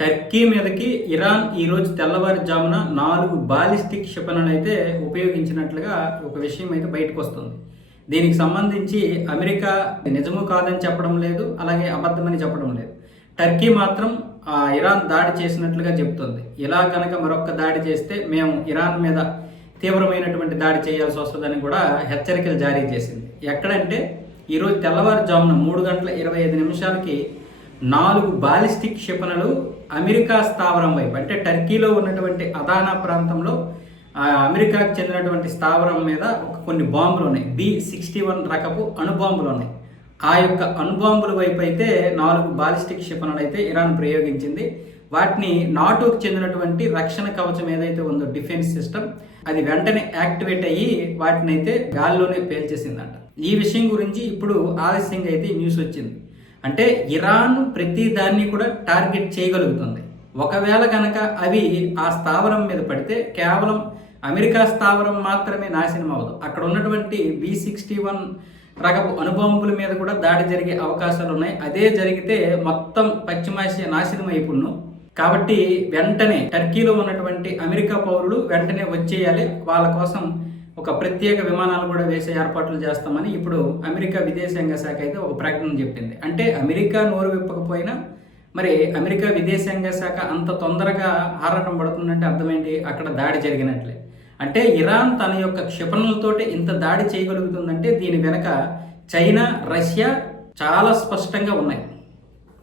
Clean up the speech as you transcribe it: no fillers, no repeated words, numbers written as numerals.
Turkey మీదకి Iran ఈరోజు తెల్లవారుజామున 4 బాలిస్టిక్ క్షిపణులను అయితే ఉపయోగించినట్లుగా ఒక విషయం అయితే బయటకు వస్తుంది. దీనికి సంబంధించి అమెరికా నిజము కాదని చెప్పడం లేదు, అలాగే అబద్ధమని చెప్పడం లేదు. టర్కీ మాత్రం ఇరాన్ దాడి చేసినట్లుగా చెప్తుంది. ఇలా కనుక మరొక దాడి చేస్తే మేము ఇరాన్ మీద తీవ్రమైనటువంటి దాడి చేయాల్సి వస్తుందని కూడా హెచ్చరికలు జారీ చేసింది. ఎక్కడంటే ఈరోజు తెల్లవారుజామున 3:25 4 బాలిస్టిక్ క్షిపణులు అమెరికా స్థావరం వైపు, అంటే టర్కీలో ఉన్నటువంటి అదానా ప్రాంతంలో అమెరికాకు చెందినటువంటి స్థావరం మీద కొన్ని బాంబులు ఉన్నాయి. B-61 రకపు అణుబాంబులు ఉన్నాయి. ఆ యొక్క అణుబాంబుల వైపు అయితే 4 బాలిస్టిక్ క్షిపణులు అయితే ఇరాన్ ప్రయోగించింది. వాటిని నాటోకు చెందినటువంటి రక్షణ కవచం ఏదైతే ఉందో డిఫెన్స్ సిస్టమ్, అది వెంటనే యాక్టివేట్ అయ్యి వాటిని అయితే గాల్లోనే పేల్చేసిందంట. ఈ విషయం గురించి ఇప్పుడు ఆలస్యంగా అయితే న్యూస్ వచ్చింది. అంటే ఇరాన్ ప్రతి దాన్ని కూడా టార్గెట్ చేయగలుగుతుంది. ఒకవేళ కనుక అవి ఆ స్థావరం మీద పడితే కేవలం అమెరికా స్థావరం మాత్రమే నాశనం అవ్వదు, అక్కడ ఉన్నటువంటి B-61 రకపు అణుబాంబుల మీద కూడా దాడి జరిగే అవకాశాలు ఉన్నాయి. అదే జరిగితే మొత్తం పశ్చిమాసియా నాశనం అయిపోను. కాబట్టి వెంటనే టర్కీలో ఉన్నటువంటి అమెరికా పౌరులు వెంటనే వచ్చేయాలి. వాళ్ళ కోసం ఒక ప్రత్యేక విమానాలు కూడా వేసే ఏర్పాట్లు చేస్తామని ఇప్పుడు అమెరికా విదేశాంగ శాఖ అయితే ఒక ప్రకటన చెప్పింది. అంటే అమెరికా నోరు విప్పకపోయినా మరి అమెరికా విదేశాంగ శాఖ అంత తొందరగా ఆరాటం పడుతుందంటే అర్థమేంటి, అక్కడ దాడి జరిగినట్లే. అంటే ఇరాన్ తన యొక్క క్షిపణులతోటి ఇంత దాడి చేయగలుగుతుందంటే దీని వెనక చైనా, రష్యా చాలా స్పష్టంగా ఉన్నాయి.